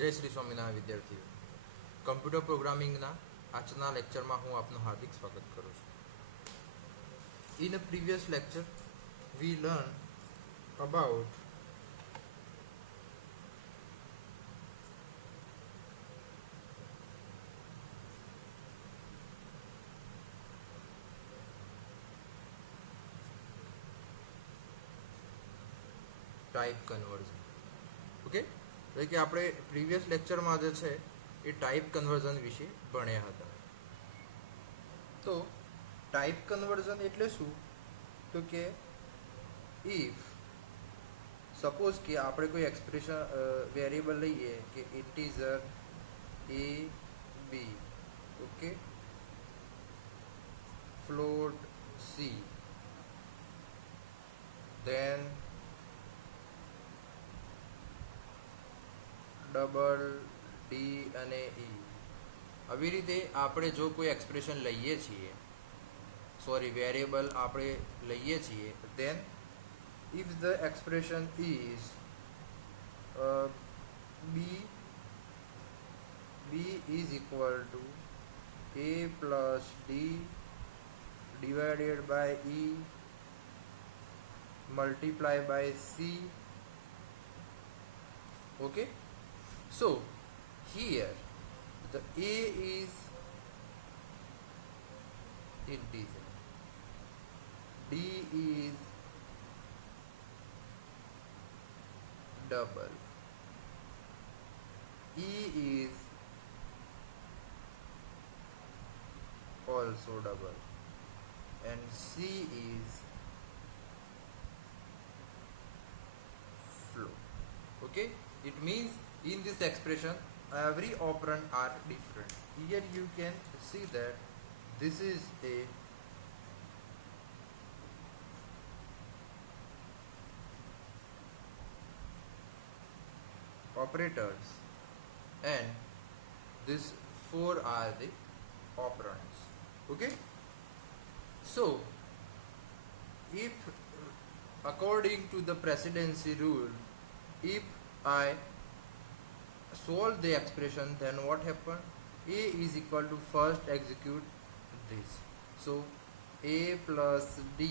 જય શ્રી સ્વામિનારાયણ વિદ્યાર્થીઓ. કમ્પ્યુટર પ્રોગ્રામિંગના આજના લેક્ચરમાં હું આપનું હાર્દિક સ્વાગત કરું છું. In a previous lecture we learned about type conversion. Okay, એટલે કે આપણે પ્રીવિયસ લેક્ચરમાં જે છે એ ટાઈપ કન્વર્ઝન વિશે ભણ્યા હતા. તો ટાઈપ કન્વર્ઝન એટલે શું? તો કે ઇફ સપોઝ કે આપણે કોઈ એક્સપ્રેશન વેરિયેબલ લઈએ કે integer a b, okay, float c, then double D અને ઈ. આવી રીતે આપણે જો કોઈ એક્સપ્રેશન લઈએ છીએ, સોરી વેરિયેબલ આપણે લઈએ છીએ, then if the expression is b is equal to a plus d divided by e multiply by c. Okay, so here the a is integer, d is double, e is also double, and c is float. Okay, it means in this expression every operand are different. Here you can see that this is a operators and these four are the operands. Okay, so if according to the precedency rule, if I solve the expression, then what happen? A is equal to first execute this, so a plus d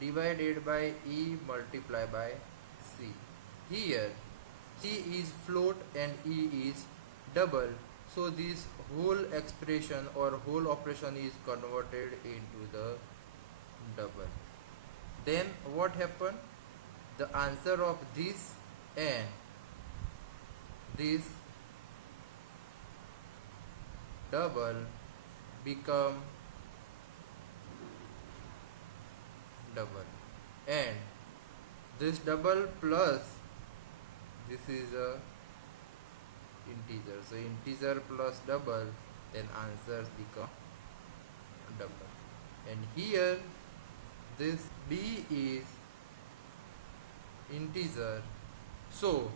divided by e multiply by c. Here c is float and e is double, so this whole expression or whole operation is converted into the double. Then what happen? The answer of this and this double become double, and this double plus this is a integer, so integer plus double, then answers become double. And here this b is integer, so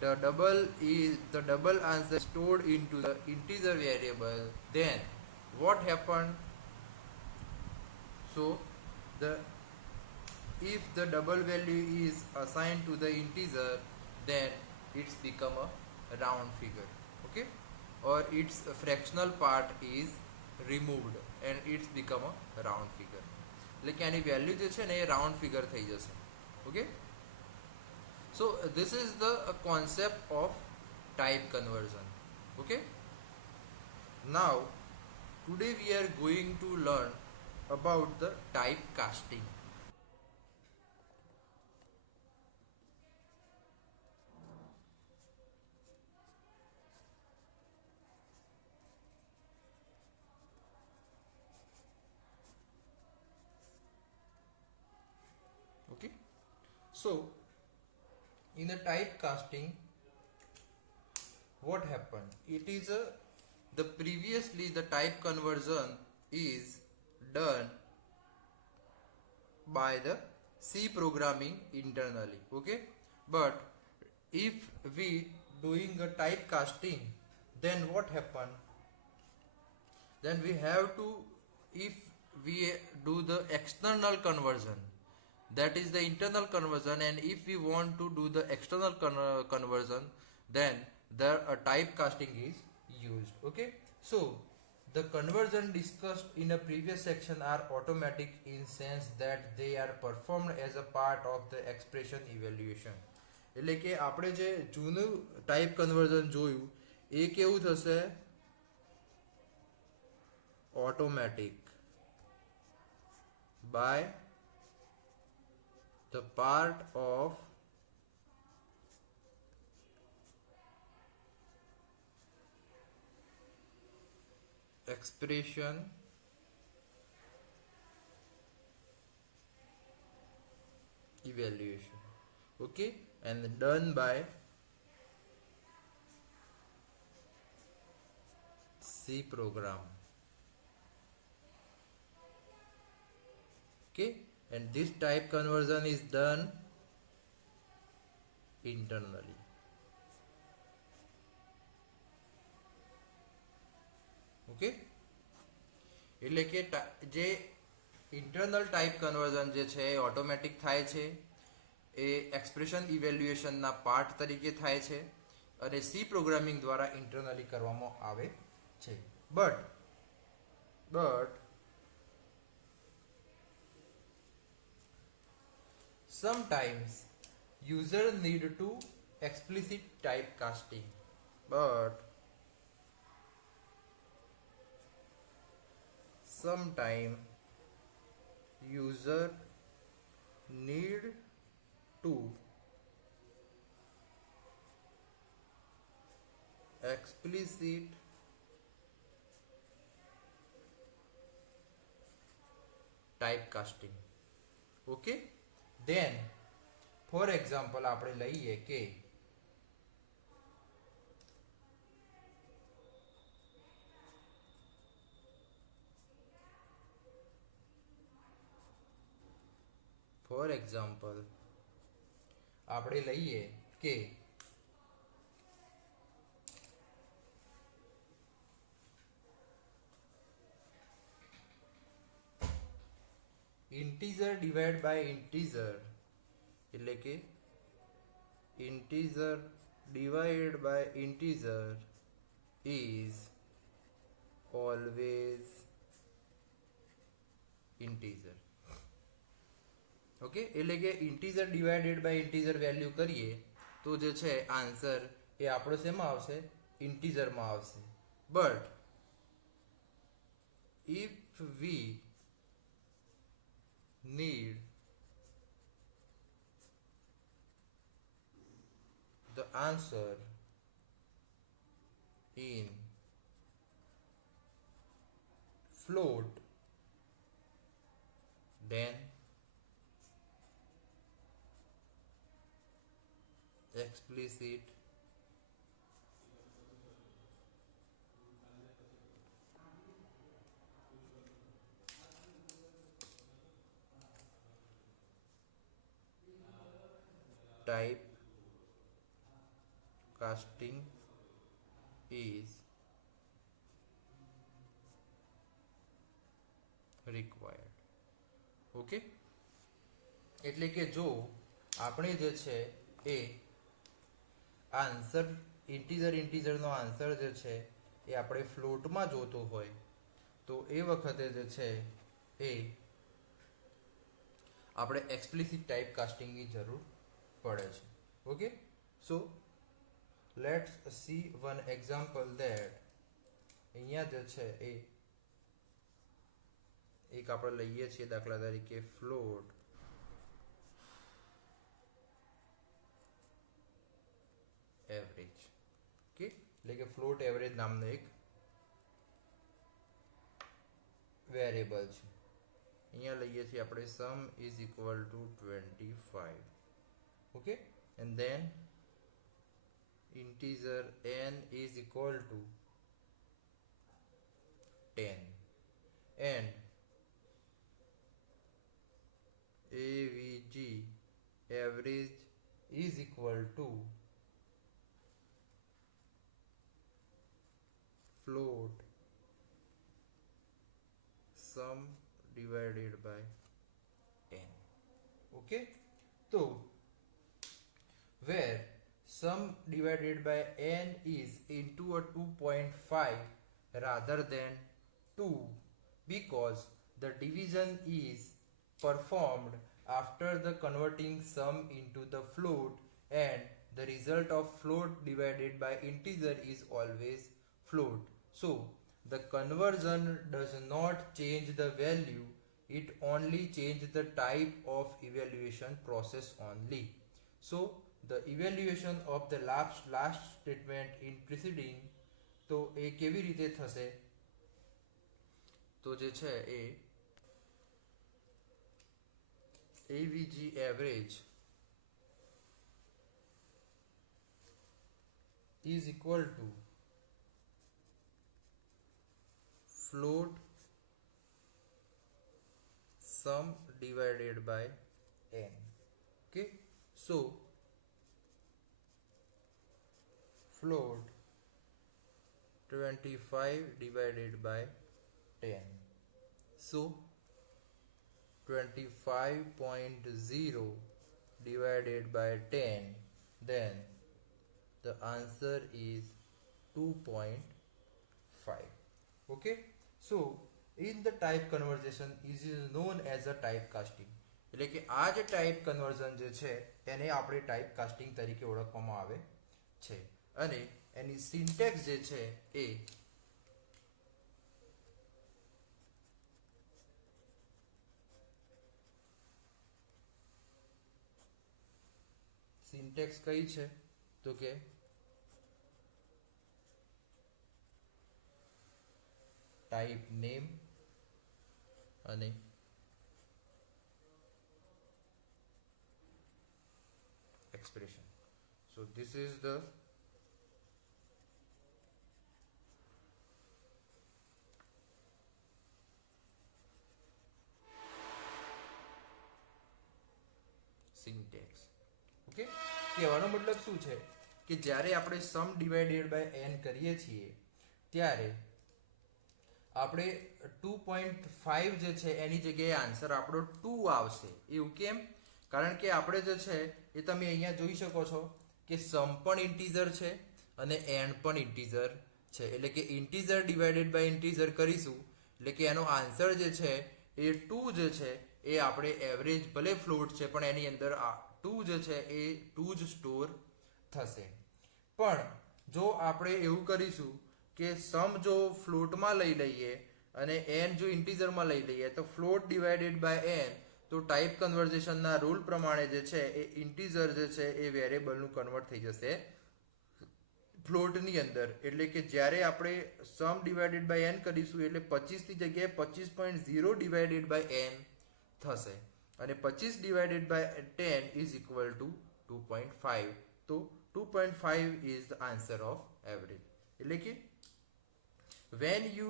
the double answer stored into the integer variable. Then what happened? So if the double value is assigned to the integer, then it's become a round figure. Okay, or its fractional part is removed and it's become a round figure. એટલે કે આની વેલ્યુ જે છે ને એ round figure થઈ જશે. Okay, so this is the concept of type conversion. Okay, now today we are going to learn about the type casting. Okay, so in a type casting, what happened? It is the previously the type conversion is done by the C programming internally. Okay, but if we doing a type casting, then what happen? Then we have to, if we do the external conversion, that is the internal conversion, and if we want to do the external conversion, then the typecasting is used. Okay, so the conversion discussed in a previous section are automatic in sense that they are performed as a part of the expression evaluation. એટલે કે આપણે જે જૂનું type conversion જોયું એ કેવું થશે automatic by the part of expression evaluation. Okay, and done by C program. Okay, and this type conversion is done internally. Okay, એટલે કે જે ઇન્ટરનલ ટાઈપ કન્વર્ઝન જે છે એ ઓટોમેટિક થાય છે, એ એક્સપ્રેશન ઇવેલ્યુએશનના પાર્ટ તરીકે થાય છે અને સી પ્રોગ્રામિંગ દ્વારા ઇન્ટરનલી કરવામાં આવે છે. But sometimes user need to explicit typecasting, but sometime user need to explicit typecasting. Okay, then for example આપણે લઈએ કે integer divide by integer, એટલે કે integer divided by integer is always integer. Okay, એટલે કે integer divided by integer value કરીએ તો જે છે આન્સર એ આપણો શેમાં આવશે? ઇન્ટીજરમાં આવશે. But if V need the answer in float, then explicit type casting is required. Okay, એટલે કે જો આપણે જે છે એ આન્સર ઇન્ટીજરનો આન્સર જે છે એ આપણે ફ્લોટમાં જોતો હોય તો એ વખતે જે છે એ આપણે એક્સપ્લિસિટ ટાઈપ કાસ્ટિંગની જરૂર પડે છે. Okay, so let's see one example that અહીંયા જે છે એ એક આપણે લઈએ છીએ દાખલા તરીકે ફ્લોટ એવરેજ. ઓકે, એટલે કે ફ્લોટ એવરેજ નામનો એક વેરિયેબલ છે. અહીંયા લઈએ છીએ આપણે sum is equal to 25. Okay, and then integer n is equal to 10 and avg average is equal to float sum divided by n. Okay, so where sum divided by n is into a 2.5 rather than 2 because the division is performed after the converting sum into the float and the result of float divided by integer is always float. So the conversion does not change the value, it only changes the type of evaluation process only. So the evaluation of the last statement in preceding, તો એ કેવી રીતે થશે? તો જે છે એ AVG average is equal to float sum divided by n. Okay, so float 25 divided by 10, so 25.0 divided by 10, then the answer is 2.5. Okay, so in the type conversion is known as a type casting. એટલે કે આ જે type conversion જે છે એને આપણે type casting તરીકે ઓળખવામાં આવે છે અને એની સિન્ટેક્સ જે છે એ સિન્ટેક્સ કઈ છે? તો કે type name અને expression. So this is the syntax. Okay, કહેવાનો મતલબ શું છે કે જ્યારે આપણે સમ ડિવાઇડેડ બાય n કરીએ છીએ ત્યારે આપણે 2.5 જે છે એની જગ્યાએ આન્સર આપણો 2 આવશે. એવું કેમ? કારણ કે આપણે જે છે એ તમે અહીંયા જોઈ શકો છો કે સમ પણ ઇન્ટીજર છે અને n પણ ઇન્ટીજર છે, એટલે કે ઇન્ટીજર ડિવાઇડેડ બાય ઇન્ટીજર કરીશું એટલે કે એનો આન્સર જે છે એ 2 જે છે એ આપણે એવરેજ ભલે ફ્લોટ છે પણ એની અંદર 2 જે છે એ 2 જ સ્ટોર થશે. પણ જો આપણે એવું કરીશું કે સમ જો ફ્લોટમાં લઈ લઈએ અને n જો ઇન્ટીજરમાં લઈ લઈએ તો ફ્લોટ ડિવાઇડેડ બાય n, તો ટાઈપ કન્વર્ઝેશનના રૂલ પ્રમાણે જે છે એ ઇન્ટીજર જે છે એ વેરિયેબલનું કન્વર્ટ થઈ જશે ફ્લોટની અંદર. એટલે કે જ્યારે આપણે સમ ડિવાઇડેડ બાય n કરીશું એટલે 25 ની જગ્યાએ 25.0 ડિવાઇડેડ બાય n થશે અને 25 divided by 10 is equal to 2.5. તો 2.5 is the answer of average. એટલે કે when you,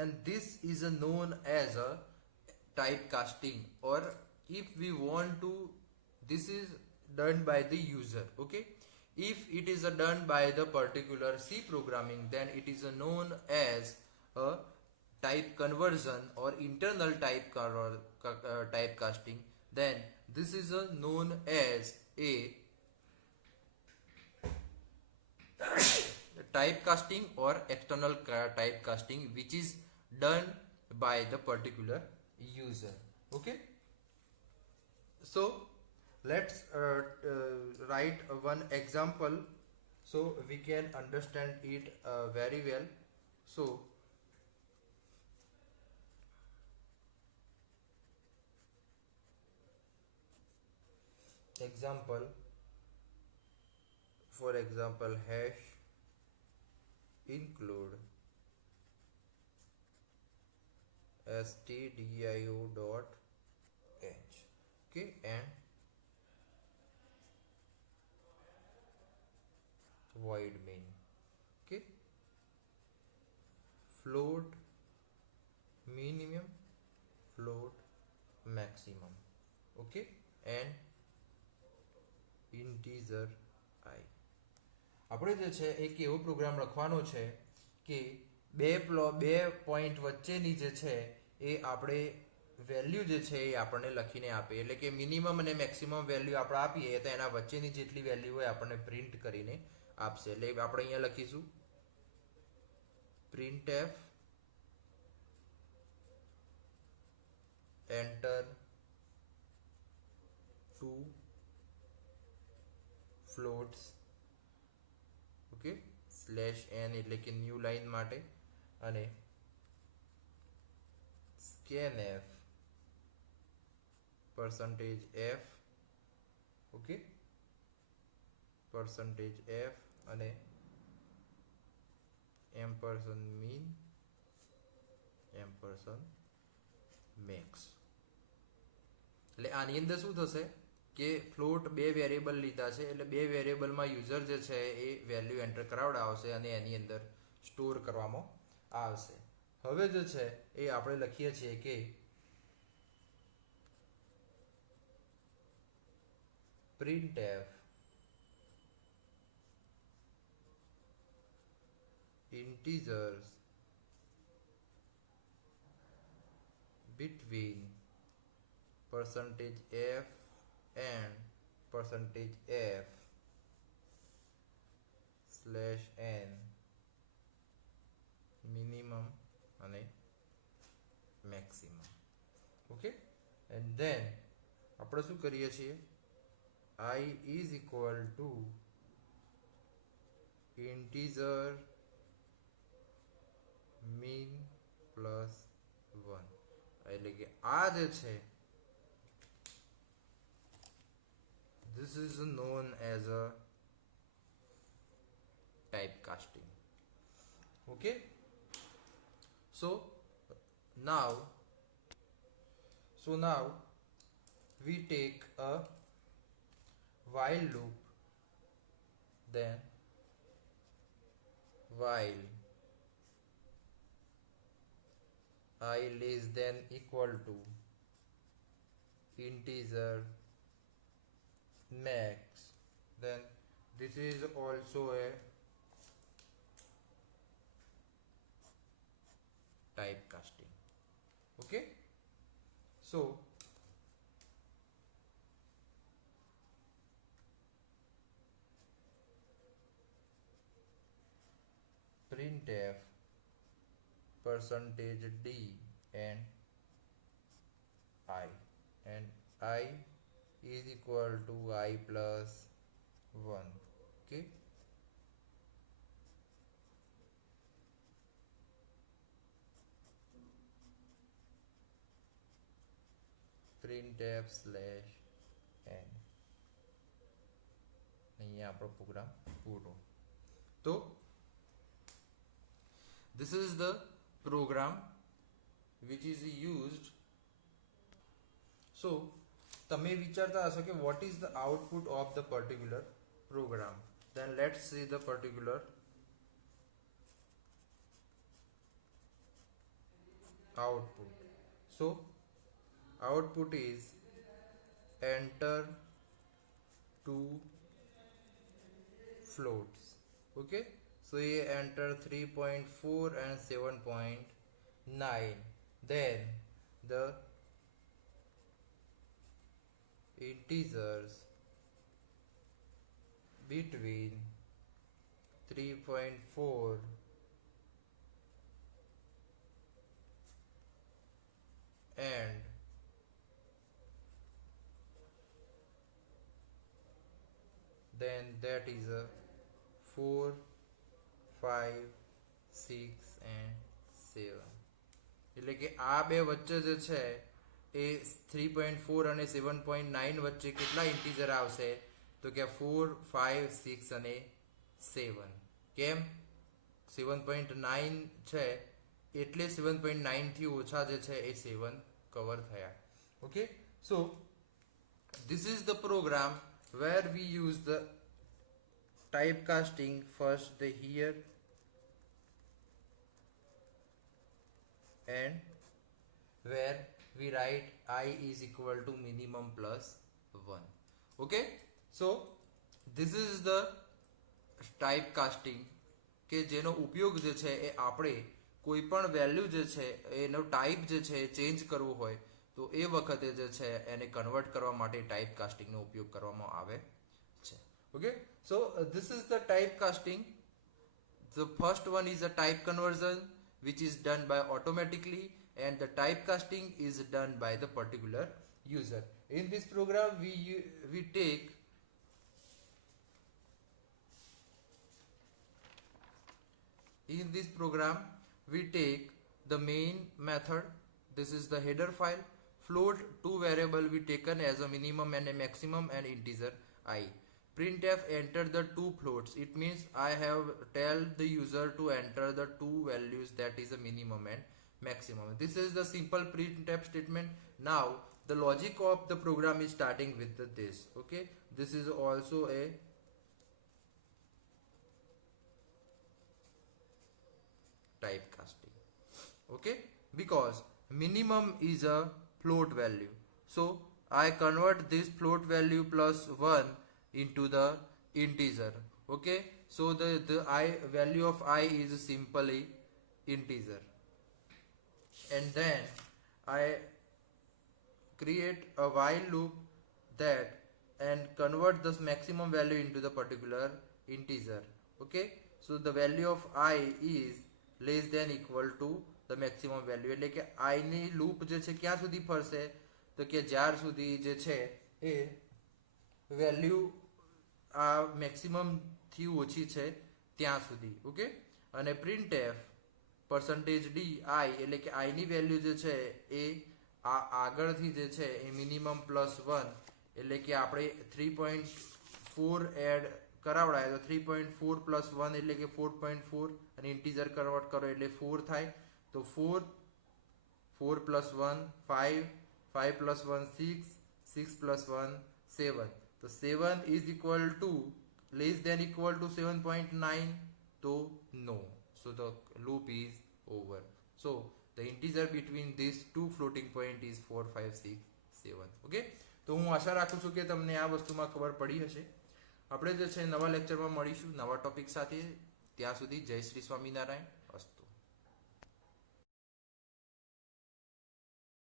and this is known as a typecasting, or if we want to, this is done by the user. Okay, if it is done by the particular C programming, then it is known as a type conversion or internal typecasting. Then this is known as a typecasting or external typecasting, which is done by the particular user. Okay, so let's write one example so we can understand it very well. So example, for example, hash include stdio.h. Okay, and void main. Okay, float minimum, float maximum. Okay, and integer I. આપણે જે છે એક એવો પ્રોગ્રામ લખવાનો છે કે બે પોઈન્ટ વચ્ચેની જે છે એ આપણે વેલ્યુ જે છે એ આપણને લખીને આપે, એટલે કે મિનિમમ અને મેક્સિમમ વેલ્યુ આપણે આપીએ તો એના વચ્ચેની જેટલી વેલ્યુ હોય આપણને પ્રિન્ટ કરીને આપશે. એટલે આપણે અહીંયા લખીશું printf enter two floats, okay, /n એટલે કે ન્યૂ લાઈન માટે, અને scanf %f, ઓકે, %f અને ampersand mean max. એટલે આની અંદર શું થશે કે ફ્લોટ બે વેરિયેબલ લીધા છે, એટલે બે વેરિયેબલમાં યુઝર જે છે એ વેલ્યુ એન્ટર કરાવડાવશે અને એની અંદર સ્ટોર કરવામાં આવશે. હવે જે છે એ આપણે લખીએ છીએ કે printf integers between %f and %f /n minimum અને maximum. ઓકે, and then આપણે શું કરીએ છીએ, I is equal to integer mean plus 1. એટલે કે આ જે છે this is known as a typecasting. Okay, so now we take a while loop, then while I less than equal to integer max, then this is also a typecasting. Okay, so printf %d and I is equal to I plus 1. Okay, printf /n. અહીંયા આપણો પ્રોગ્રામ પૂરો. તો this is the program which is used. So તમે વિચારતા હશો કે what is the output of the particular program, then let's see the particular output. So output is enter two floats. Okay, so you enter 3.4 and 7.9, then the integers between 3.4 and then that is a 4, 5, 6 and 7. એટલે કે આ બે વચ્ચે જે છે એ 3.4 અને 7.9 વચ્ચે કેટલા ઇન્ટીજર આવશે, તો કે 4, 5, 6 અને 7. કેમ 7.9 છે એટલે 7.9 થી ઓછા જે છે એ 7 કવર થયા. ઓકે, સો this is the program where we use the typecasting. First the here and where we write I is equal to minimum plus 1. Okay, so this is the typecasting કે જેનો ઉપયોગ જે છે એ આપણે કોઈ પણ વેલ્યુ જે છે એનો ટાઈપ જે છે ચેન્જ કરવો હોય તો એ વખતે જે છે એને કન્વર્ટ કરવા માટે ટાઈપ કાસ્ટિંગનો ઉપયોગ કરવામાં આવે છે. Okay, so this is the type casting. The first one is a type conversion, which is done by automatically, and the typecasting is done by the particular user. In this program, we take the main method. This is the header file. Float, two variable we taken as a minimum and a maximum, and integer I. Printf enter the two floats. It means I have tell the user to enter the two values, that is a minimum and maximum. This is the simple printf statement. Now the logic of the program is starting with this. Okay, this is also a typecasting. Okay, because minimum is a float value, so I convert this float value plus 1 into the integer. Okay, so the I value of I is simply integer, and then I create a while loop that and convert this maximum value into the particular integer. Okay, so the value of I is less than equal to the maximum value, એટલે કે I ની લૂપ જે છે ક્યાં સુધી ફરશે, તો કે જ્યાર સુધી જે છે એ વેલ્યુ આ મેક્સિમમ થી ઓછી છે ત્યાં સુધી. ઓકે, અને printf %d I એટલે કે I ની વેલ્યુ જે છે એ આગળથી જે છે એ મિનિમમ +1 એટલે કે આપણે 3.4 એડ કરાવડાય તો 3.4 + 1 એટલે કે 4.4, અને ઇન્ટીજર કન્વર્ટ કરો એટલે 4 થાય, તો 4 + 1 5, 5 + 1 6, 6 + 1 7, તો 7 is equal to less than equal to 7.9, so no, so the loop is over. So the integer between these two floating point is 4, 5, 6, 7. Okay, તો હું આશા રાખું છું કે તમને આ વસ્તુમાં ખબર પડી હશે. આપણે જે છે નવા લેક્ચરમાં મળીશું નવા ટોપિક સાથે. ત્યાં સુધી જય શ્રી સ્વામિનારાયણ. અસ્તુ.